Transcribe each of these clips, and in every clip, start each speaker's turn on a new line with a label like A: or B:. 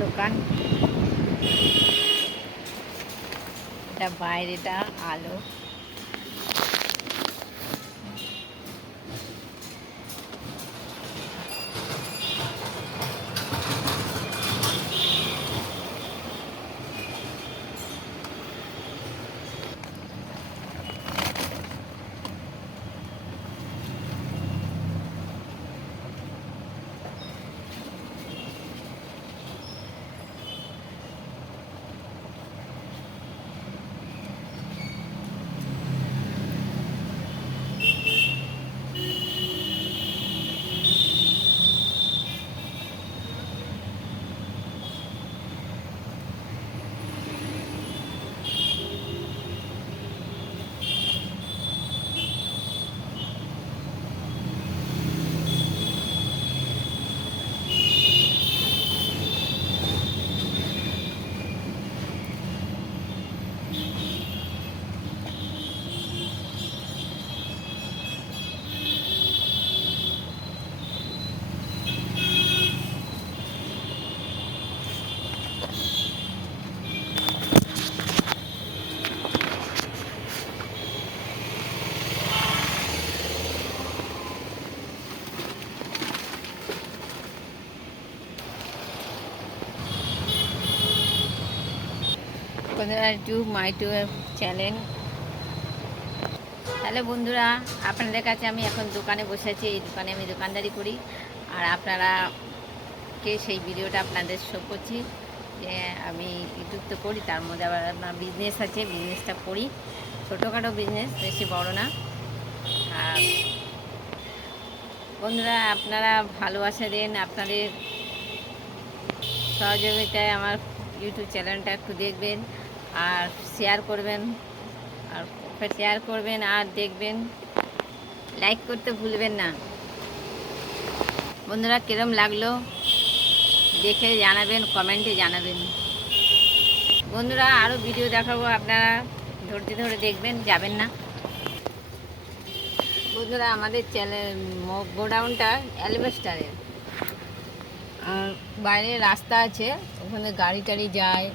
A: দোকান। এটা বাইরেটা আলো। বন্ধুরা to my to channel hello বন্ধুরা, আপনাদের কাছে আমি এখন দোকানে বসে আছি, এই দোকানে আমি দোকানদারি করি। আর আপনারা কে সেই ভিডিওটা আপনাদের শো করছি, যে আমি ইউটিউব তো করি, তার মধ্যে আবার আমার বিজনেস আছে বিজনেসটা করি। ছোটোখাটো বিজনেস বেশি বড় না। আর বন্ধুরা, আপনারা ভালোবাসা দেন, আপনাদের সহযোগিতায় আমার ইউটিউব চ্যানেলটা একটু দেখবেন। আর শেয়ার করবেন, আর শেয়ার করবেন, আর দেখবেন লাইক করতে ভুলবেন না। বন্ধুরা, কিরম লাগল? দেখে জানাবেন কমেন্টে জানাবেন। বন্ধুরা আরও ভিডিও দেখাবো আপনারা। ধৈর্য ধরে দেখবেন, যাবেন না। বন্ধুরা, আমাদের চ্যানেল গোডাউনটা অ্যালবেস্টারের আর বাইরে রাস্তা আছে, ওখানে গাড়ি টাড়ি যায়।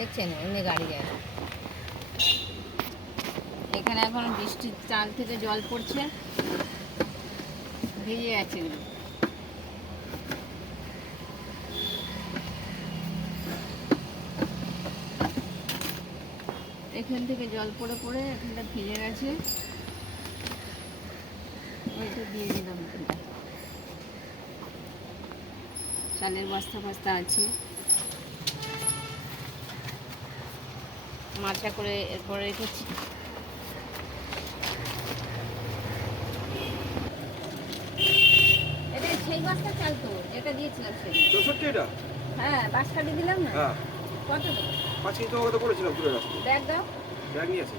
A: দেখছেন? এমনি গাড়ি যায়। এখানে এখন বৃষ্টির চাল থেকে জল পড়ছে। ভিজে এগুলো। এখান থেকে জল পড়ে পড়ে এখানটা ভিজে গেছে। ওইটা দিয়ে দিলাম। চালের বস্তা বস্তা আছে। মাচা করে এরপরে রেখেছি। এটা সেই বস্তা চাল তো যেটা দিয়েছিলাম সেদিন।
B: চৌষট্টি এটা
A: হ্যাঁ দিলাম না?
B: হ্যাঁ।
A: কত?
B: পাঁচ কেজি তোমাকে তো বলেছিলাম তুলে রাখতে
A: ব্যাগ দাও।
B: ব্যাগ নিয়ে আছে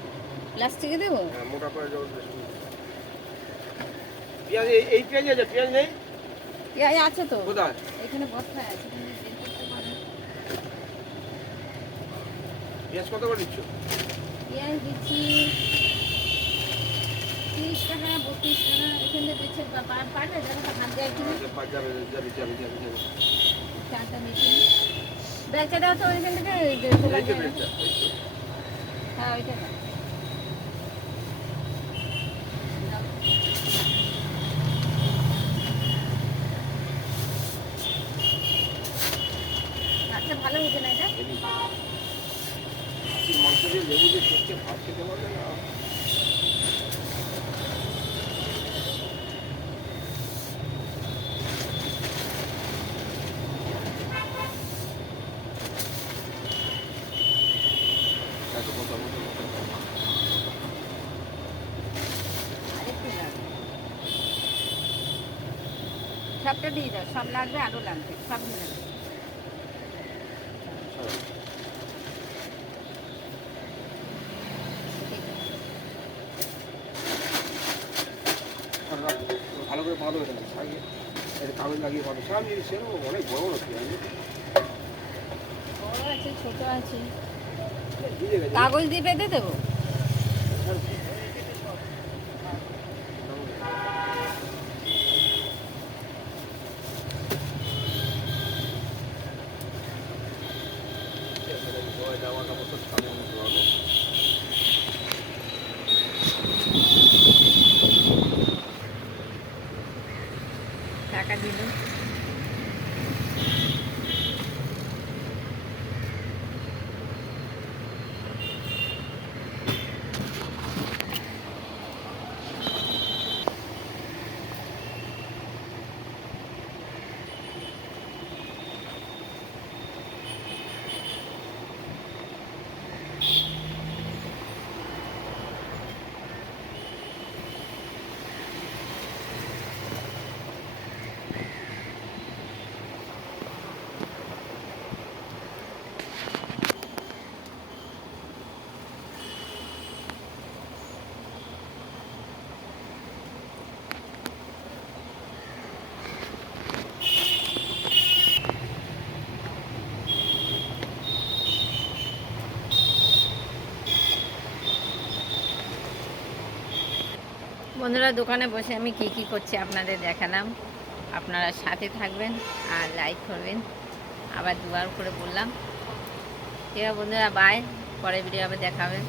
A: প্লাস্টিকে দেবো?
B: হ্যাঁ মোটা করে জল পেঁয়াজ এই এই পেঁয়াজ আছে পেঁয়াজ নেই?
A: পেঁয়াজ আছে তো।
B: কোথায়?
A: এখানে বস্তায় আছে তুমি বের করতে পারো।
B: পেঁয়াজ কত করে দিচ্ছ?
A: পেঁয়াজ দিচ্ছি তিরিশ টাকা বত্রিশ টাকা এখানে দিচ্ছে দেখো তো হাত দেয় কিনা
B: আচ্ছা, যাবে যাবে যাবে যাবে যাবে
A: চারটা মেশিন বেচা তো ওইখান থেকে। হ্যাঁ ওইটা দাও। দাও। আচ্ছা ভালো হয়েছে না এটা
B: এই নিন। খাসির মাংস দিয়ে
A: সবটা দিয়ে দাও সব লাগবে আরও লাগবে সব দিয়ে
B: বাঁধবে না আগে এটা কাগজ লাগিয়ে বাঁধবে সব জিনিস সেরকম অনেক বড় বড়
A: কি আমি ছোট আছে। কাগজ দিয়ে বেঁধে দেবো? জামা কাপড় সব বন্ধুরা দোকানে বসে আমি কি কি করছি আপনাদের দেখালাম। আপনারা সাথে থাকবেন আর লাইক করবেন। আবার দুবার করে বললাম। ঠিক আছে বন্ধুরা বাই পরে ভিডিও আবার দেখাবেন